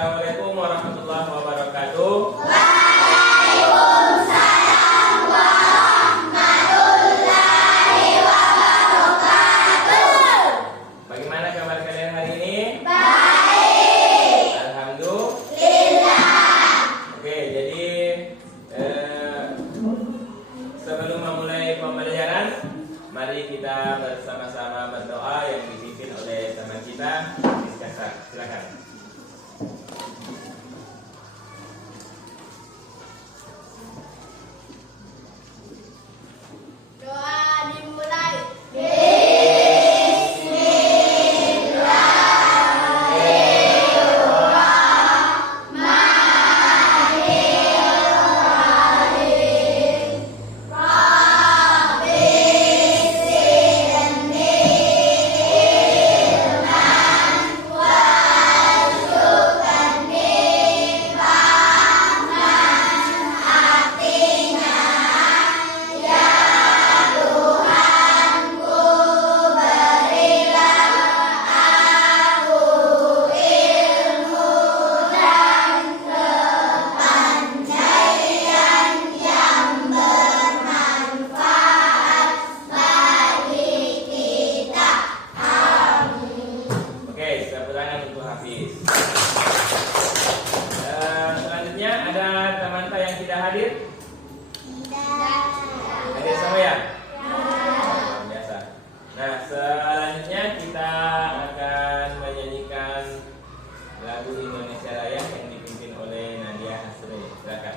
Assalamualaikum warahmatullahi wabarakatuh. Waalaikumsalam warahmatullahi wabarakatuh. Bagaimana kabar kalian hari ini? Baik. Alhamdulillah. Oke, jadi sebelum memulai pembelajaran, mari kita bersama-sama berdoa yang dipimpin oleh teman kita, Iskandar. Silakan. Doa dimulai. Selanjutnya ada teman-teman yang tidak hadir? Hadir semua ya? Biasa. Nah, selanjutnya kita akan menyanyikan lagu Indonesia Raya yang dipimpin oleh Nadia Hasri. Silakan.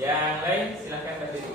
Yang lain silakan berdiri.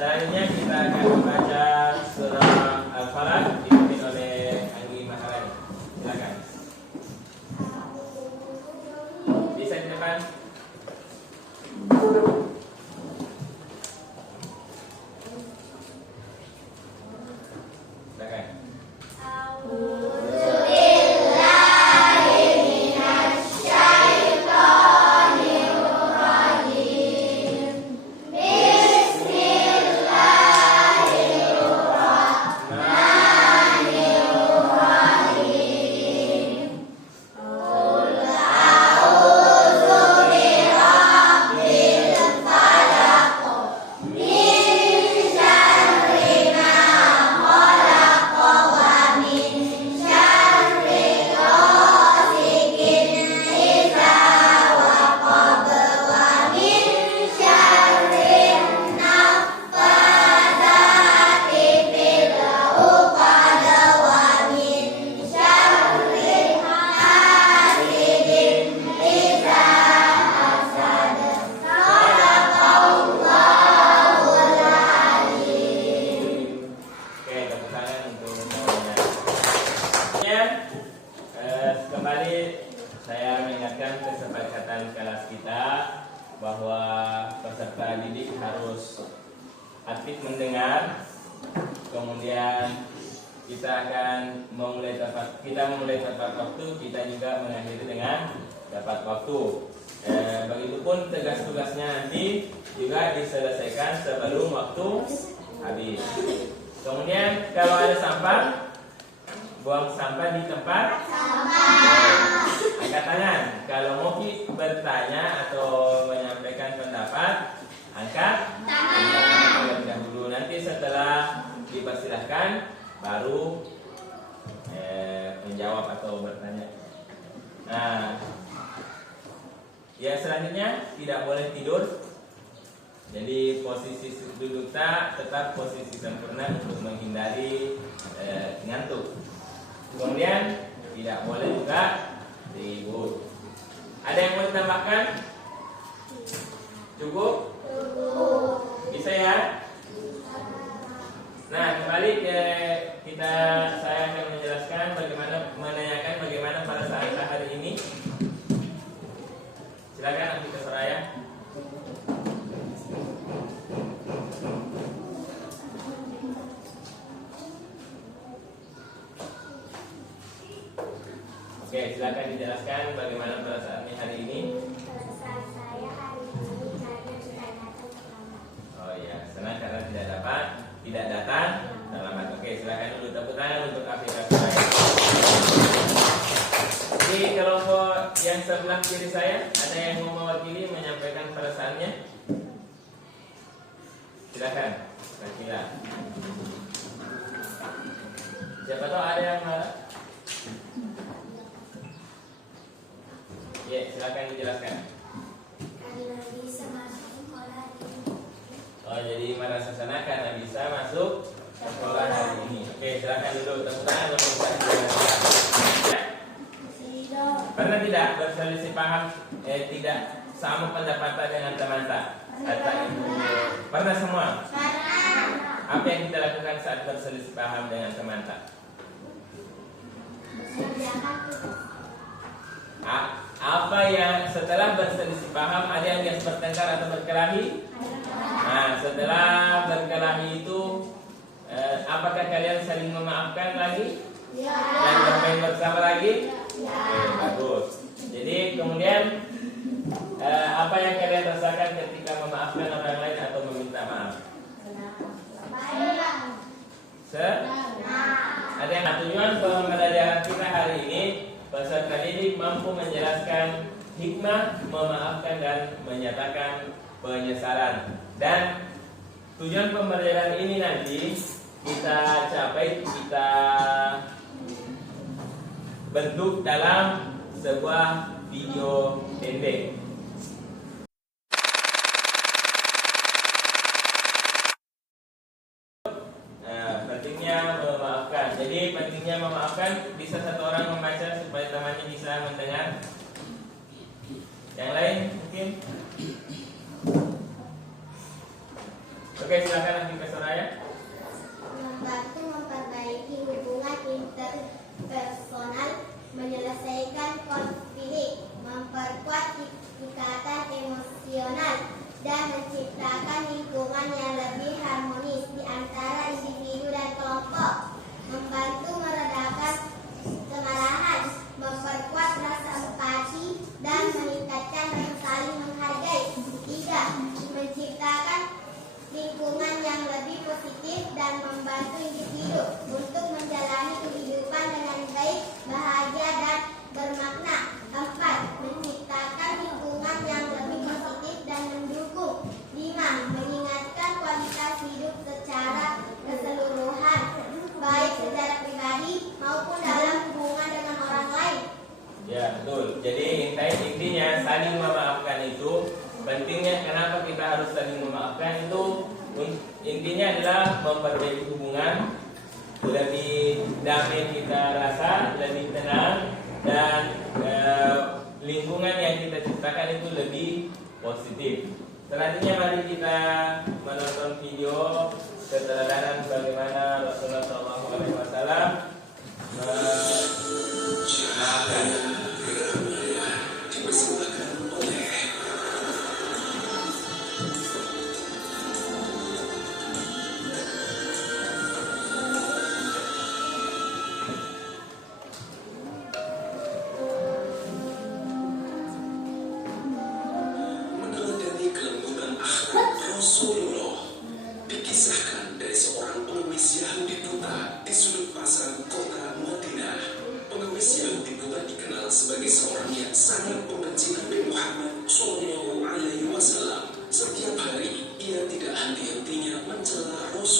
Selanjutnya kita akan membaca surah Al-Falaq dipimpin oleh Anggi Maharani. Silakan. Bisa di depan. Silakan. Bismillahirrahmanirrahim. aktif mendengar. Kemudian kita akan memulai tepat waktu, kita juga mengakhiri dengan tepat waktu. Begitupun tugas-tugasnya nanti juga diselesaikan sebelum waktu habis. Kemudian kalau ada sampah, buang sampah di tempat sampah. Angkat tangan. Kalau mau bertanya atau menyampaikan pendapat, angkat tangan terlebih dahulu. Nanti setelah dipersilahkan baru menjawab atau bertanya. Nah, ya selanjutnya tidak boleh tidur. Jadi posisi duduk tetap posisi sempurna untuk menghindari ngantuk. Kemudian tidak boleh juga ribut. Ada yang mau ditambahkan? Cukup? Bisa ya? Nah, kembali saya akan menjelaskan menanyakan bagaimana pada saat hari ini. Silakan Abdi Soraya. Oke, silakan dijelaskan bagaimana perasaannya hari ini. Perasaan saya hari ini karena tidak datang terlambat. Oh ya, senang karena tidak datang terlambat. Oke, silakan dulu tepuk tangan untuk aplikasi saya. Di kelompok yang sebelah kiri saya, ada yang mau mewakili menyampaikan perasaannya? Silakan, Rakila. Siapa tahu ada yang marah? Ya, silakan dijelaskan. Karena bisa masuk sekolah hari ini. Oh, jadi merasa senang karena bisa masuk sekolah hari ini. Oke, silakan dulu tepuk tangan untuk dijelaskan. Pernah tidak berselisih paham, tidak sama pendapat dengan teman-teman? Pernah semua? Apa yang kita lakukan saat berselisih paham dengan teman-teman? Apa yang setelah berselisih paham, ada yang biasa bertengkar atau berkelahi? Nah, setelah berkelahi itu, apakah kalian saling memaafkan lagi? Dan bermain bersama lagi? Oke, bagus. Jadi kemudian apa yang kalian rasakan ketika memaafkan orang lain atau meminta maaf? Ada yang tujuan pembelajaran kita hari ini, peserta didik mampu menjelaskan hikmah memaafkan dan menyatakan penyesalan. Dan tujuan pembelajaran ini nanti kita bentuk dalam sebuah video pendek. Pentingnya memaafkan. Jadi pentingnya memaafkan, bisa satu orang membaca supaya temannya bisa mendengar. Yang lain mungkin? Oke, silakan Afika Soraya. Membantu memperbaiki hubungan interpersonal, menyelesaikan konflik, memperkuat ikatan emosional, dan menciptakan lingkungan yang lebih harmonis di antara individu dan kelompok, membantu meredakan kemarahan, memperkuat rasa empati, dan meningkatkan rasa saling menghargai. 3. Menciptakan lingkungan yang lebih positif dan membantu individu untuk menjalani kehidupan dengan baik, bahagia, dan bermakna. 4. Menciptakan lingkungan yang lebih positif dan mendukung. 5. Meningkatkan kualitas hidup secara keseluruhan, baik secara pribadi maupun dalam hubungan dengan orang lain. Ya, betul. Jadi intinya saling memaafkan itu pentingnya. Kenapa kita harus saling memaafkan itu? Intinya adalah memperbaiki hubungan, lebih damai kita rasa, lebih tenang, dan lingkungan yang kita ciptakan itu lebih positif. Selanjutnya mari kita menonton video keteladanan bagaimana Rasulullah SAW memaafkan.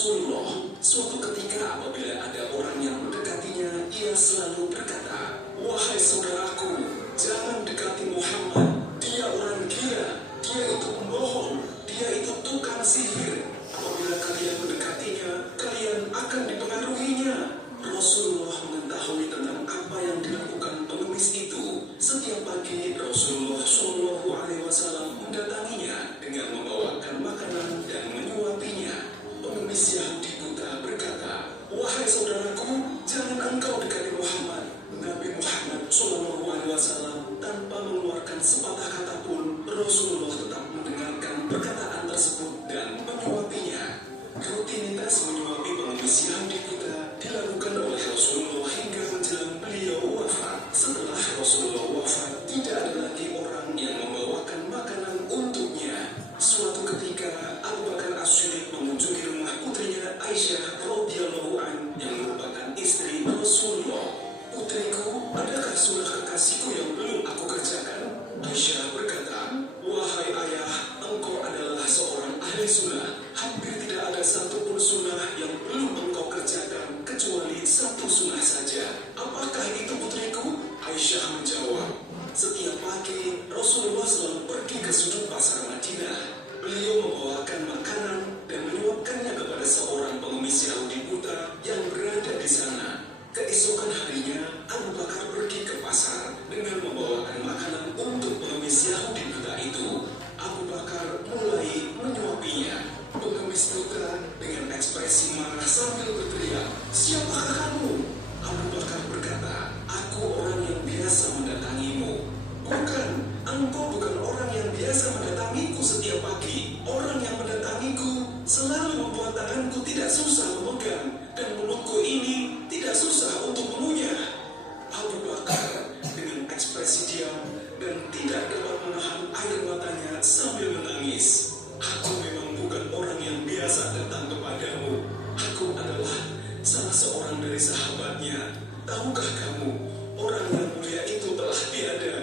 Rasulullah suatu ketika apabila ada orang yang mendekatinya, ia selalu berkata, "Wahai saudaraku, jangan dekati Muhammad. Dia orang gila, dia itu pembohong, dia itu tukang sihir. Apabila kalian mendekatinya, kalian akan dipengaruhinya." Rasulullah mengetahui tentang apa yang dilakukan pengemis itu. Setiap pagi Rasulullah Shallallahu Alaihi Wasallam mendatanginya dengan membawakan makanan dan menyuapinya. Pengemis Yahudi buta berkata, "Wahai saudaraku, jangan engkau dekati Muhammad." Nabi Muhammad Shallallahu Alaihi Wasallam tanpa mengeluarkan sepatah kata pun, Rasulullah tetap mendengarkan perkataan tersebut dan menyuapinya. Rutinitas menyuapi pengemis Yahudi buta dilakukan oleh Rasulullah hingga menjelang beliau wafat. Setelah Rasulullah wafat, tidak ada lagi orang yang membawakan makanan untuknya. Suatu ketika Abu Bakar As-Siddiq mengunjungi rumah putrinya Aisyah radhiyallahu an yang merupakan istri Rasulullah. "Putriku, adakah sunnah kekasihku yang belum aku kerjakan?" Aisyah berkata, "Wahai ayah, engkau adalah seorang ahli sunnah. Hampir tidak ada satupun sunnah yang belum engkau kerjakan kecuali satu sunnah saja. Apakah itu, putriku?" Aisyah menjawab, "Setiap pagi Rasulullah selalu pergi ke sudut pasar Madinah. Beliau membawakan makanan dan menyuapkannya kepada seorang pengemis Yahudi buta yang berada di sana. Keesokan harinya, Abu Bakar pergi ke pasar dengan membawakan makanan untuk pengemis Yahudi buta itu. Abu Bakar mulai menyuapinya. Pengemis buta dengan ekspresi marah sambil berteriak, "Siapakah kamu?" Abu Bakar berkata, "Aku orang yang biasa mendatangimu." "Bukan, engkau bukan orang yang biasa mendatangiku setiap pagi. Orang yang mendatangiku selalu membuat tanganku tidak susah memegang dan mulutku ini tidak susah untuk mengunyah." Abu Bakar dengan ekspresi diam dan tidak dapat menahan air matanya sambil menangis. "Aku memang bukan orang yang biasa datang kepadamu. Aku adalah salah seorang dari sahabatnya. Tahukah kamu, orang yang mulia itu telah tiada.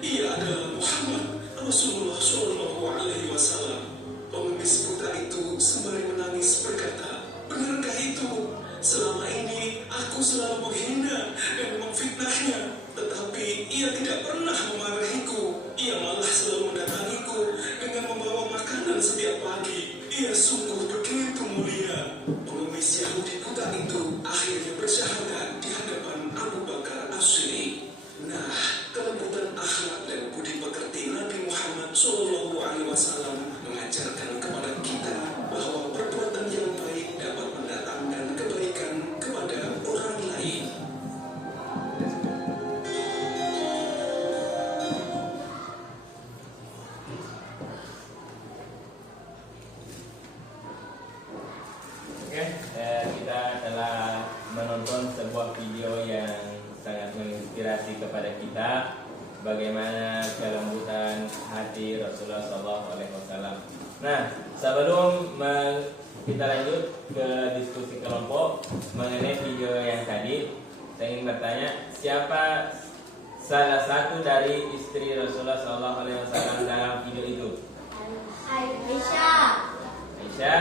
Ia adalah Muhammad Rasulullah Shallallahu Alaihi Wasallam." Pengemis buta itu sembari menangis berkata, "Benarkah itu? Selama ini aku selalu menghina dan memfitnahnya, tetapi ia tidak pernah memarahiku. Ia malah selalu mendatangiku dengan membawa makanan setiap pagi. Ia sungguh begitu mulia." Pengemis Yahudi buta itu akhirnya bersyahadat di hadapan Abu Bakar As-Siddiq. Nah, kelembutan akhlak dan budi pekerti Nabi Muhammad Shallallahu Alaihi Wasallam mengajarkan kepada kita bahwa perbuatan yang baik dapat mendatangkan kebaikan kepada orang lain. Oke, kita telah menonton sebuah video yang sangat menginspirasi kepada kita bagaimana kelembutan hati Rasulullah SAW. Nah, sebelum kita lanjut ke diskusi kelompok mengenai video yang tadi, saya ingin bertanya, siapa salah satu dari istri Rasulullah SAW dalam video itu? Aisyah. Aisyah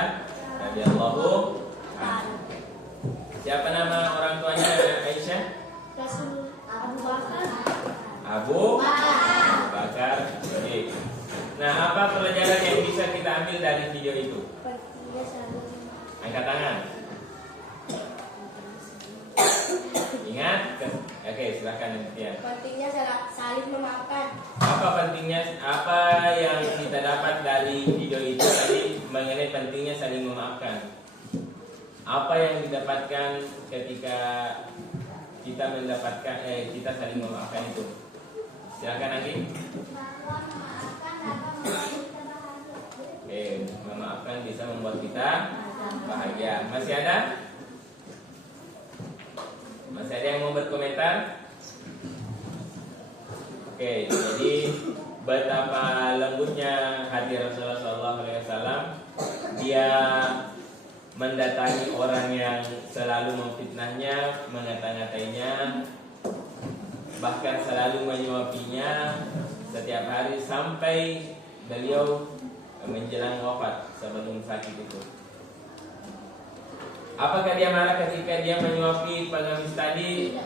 radhiyallahu anha. Siapa nama orang tuanya Aisyah? Rasul Abu Bakar. Abu Bakar Siddiq. Nah, apa pelajaran yang bisa kita ambil dari video itu? Pentingnya selalu Angkat tangan. Ingat? Oke, silakan Tian. pentingnya saling memaafkan. Apa yang kita dapat dari video itu tadi mengenai pentingnya saling memaafkan? Apa yang didapatkan ketika kita saling memaafkan itu? Silakan Anggi. Bahwa memaafkan dapat membuat kita bahagia. Oke, memaafkan bisa membuat kita bahagia. Masih ada? Masih ada yang mau berkomentar? Oke, jadi betapa lembutnya hati Rasulullah SAW. Dia mendatangi orang yang selalu memfitnahnya, mengata-ngatainya, bahkan selalu menyuapinya setiap hari sampai beliau menjelang wafat sebelum sakit itu. Apakah dia marah ketika dia menyuapi pengemis tadi?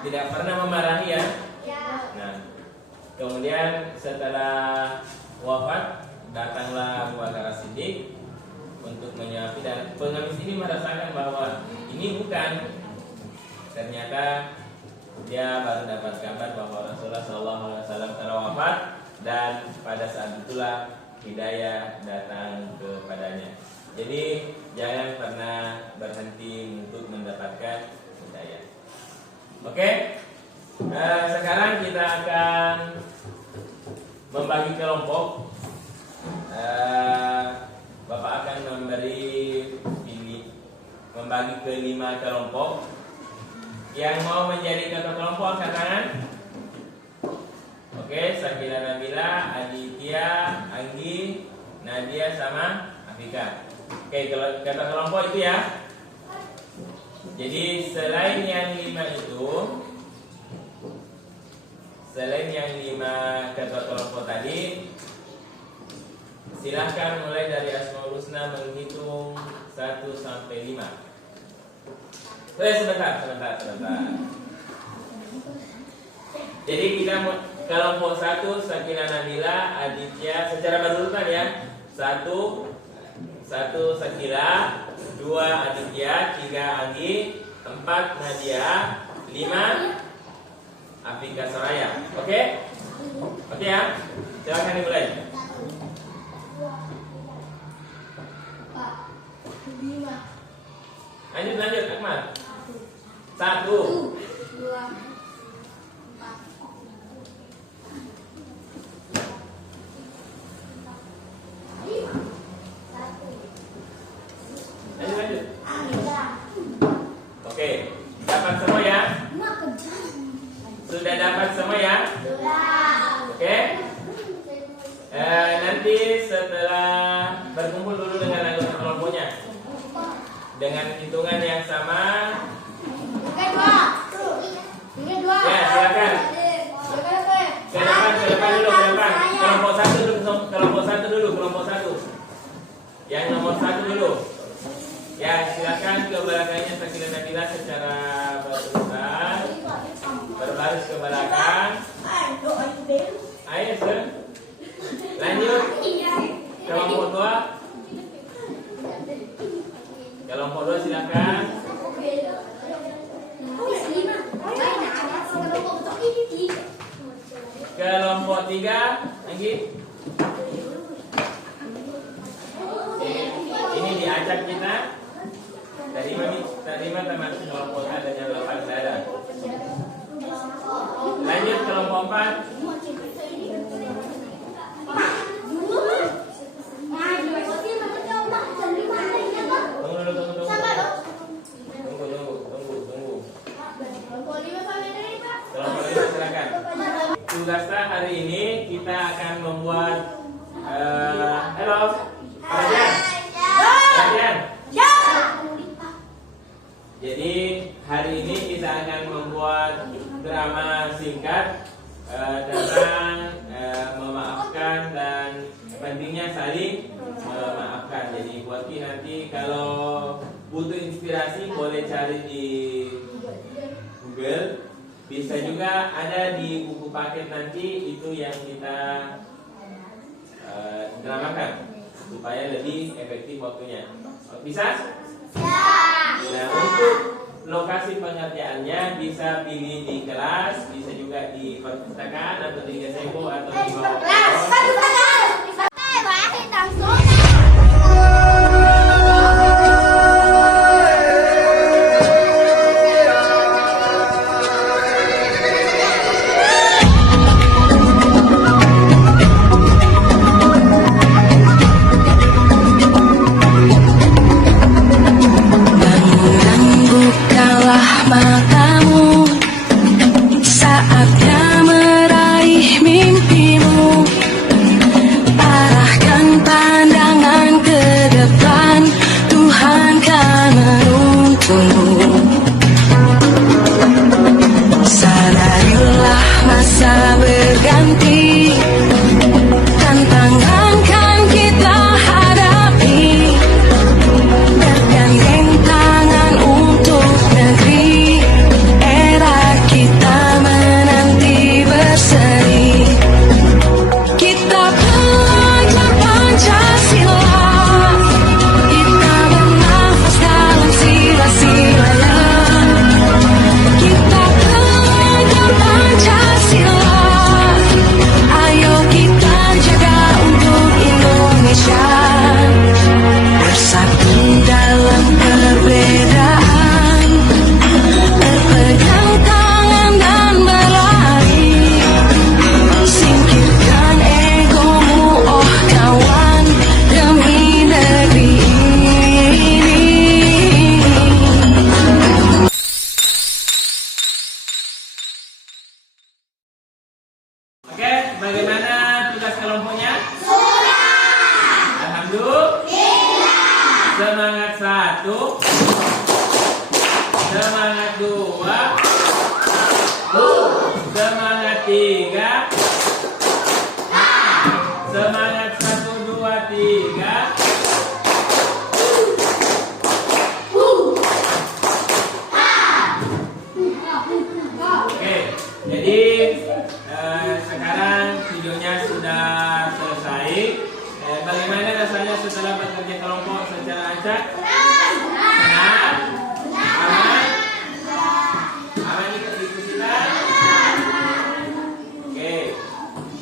Tidak pernah memarahi ya. Nah, kemudian setelah wafat datanglah Abu Bakar As-Siddiq untuk menyuapi, dan pengemis ini merasakan bahwa ini bukan. Ternyata dia baru dapat kabar bahwa Rasulullah SAW telah wafat, dan pada saat itulah hidayah datang kepadanya. Jadi jangan pernah berhenti untuk mendapatkan hidayah. Oke, sekarang kita akan membagi kelompok. Bapak akan membagi ke 5 kelompok. Yang mau menjadi ketua kelompok angkat tangan. Oke, Sakila, Nabila, Aditya, Anggi, Nadia sama Afika. Oke, kalau ketua kelompok itu ya. Jadi selain yang 5 itu, selain yang 5 ketua kelompok tadi, silahkan mulai dari Asmaul Husna menghitung 1 sampai 5. Sebentar. Jadi kita kelompok 1 Sakina, Nabila, Aditya secara berurutan ya. 1 Sakila, 2 Aditya, 3 Anggi, 4 Nadia, 5 Afika Soraya. Oke? Oke ya? Silakan dimulai. Lanjut Akmal. 1 2 Lanjut. Oke, dapat semua ya? Sudah dapat semua ya? Oke. Nanti setelah berkumpul dulu dengan anggota kelompoknya dengan hitungan yang sama. Ya, silakan. Ke depan dulu, ke depan. Kelompok satu. Yang nomor 1 dulu. Ya, silakan ke belakangnya Sakila, Nabila secara berurutan. Berbaris ke belakang. Ayo, Sen. Lanjut. Kelompok 2. Kelompok 2 silakan. Kelompok 3, Anggi. Ini diajak kita. Terima teman kelompok ada yang 8 ada. Lanjut kelompok 4. Tugasnya hari ini kita akan membuat halo perhatian. Jadi hari ini kita akan membuat drama singkat tentang memaafkan dan pentingnya saling memaafkan. Jadi buat nanti kalau butuh inspirasi boleh cari di Google. Bisa juga ada di buku paket nanti, itu yang kita dramakan supaya lebih efektif waktunya. Bisa? Nah, untuk lokasi pengerjaannya bisa pilih di kelas, bisa juga di perpustakaan atau di gazebo atau di bawah. Matamu, saatnya meraih mimpimu. Arahkan pandang Semangat 1. Semangat 2. Semangat 3. Semangat 1, 2, 3. Oke, jadi sekarang videonya sudah selesai. Bagaimana rasanya setelah bekerja kelompok secara acak? Senang? Aman? Aman didiskusikan? Oke,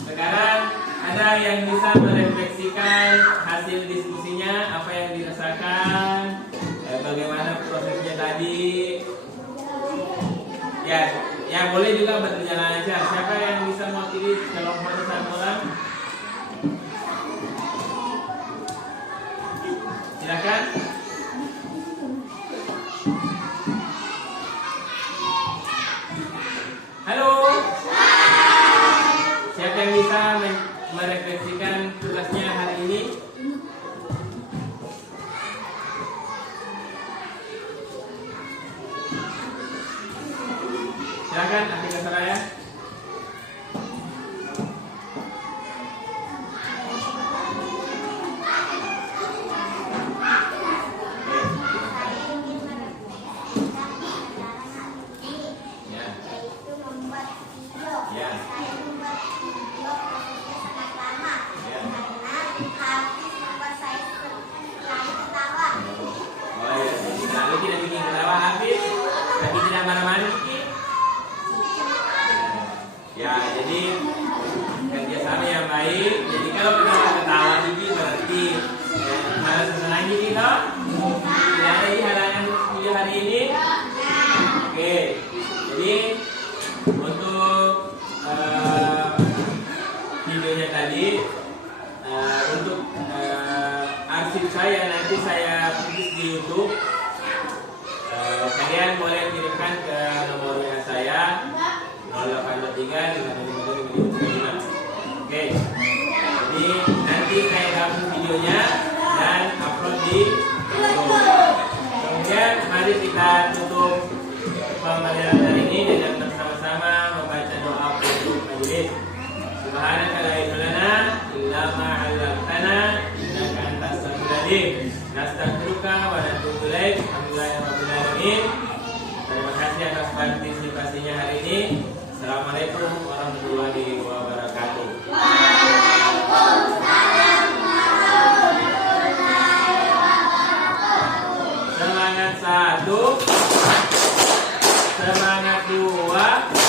sekarang ada yang bisa merefleksikan hasil diskusinya, apa yang dirasakan, bagaimana prosesnya tadi. Ya boleh juga berjalan aja. Siapa yang bisa mewakili kelompoknya satu orang? Silakan. Halo. Siapa yang bisa merefleksikan tugasnya hari ini? Silakan, Atika Saraya. Yaitu membuat video. Ya. Saya membuat video prosesnya sangat lama Ya. karena habis membuat saya selalu ketawa. Oh ya, lalu tidak bikin ketawa habis, tapi tidak marah-marah Kiki. Ya, jadi kerjasama yang baik. Jadi kalau ketawa Kiki berarti malah senang Kiki toh? Tidak ada halangan video hari ini. Oke, jadi untuk videonya tadi, untuk arsip saya nanti saya publish di YouTube. Kalian boleh kirimkan ke nomor WA saya 0823 Oke, jadi nanti saya gabung videonya dan upload di YouTube. Kemudian mari kita tutup pembelajaran hari ini dengan bersama-sama membaca doa penutup majelis. Subhanaka la ilma lana illa ma 'allamtana innaka antas samiul alim. Nastaghfiruka wa natubu ilaik. Alhamdulillahirabbil alamin. Terima kasih atas partisipasinya hari ini. Assalamualaikum warahmatullahi wabarakatuh. Semangat 1. Semangat 2.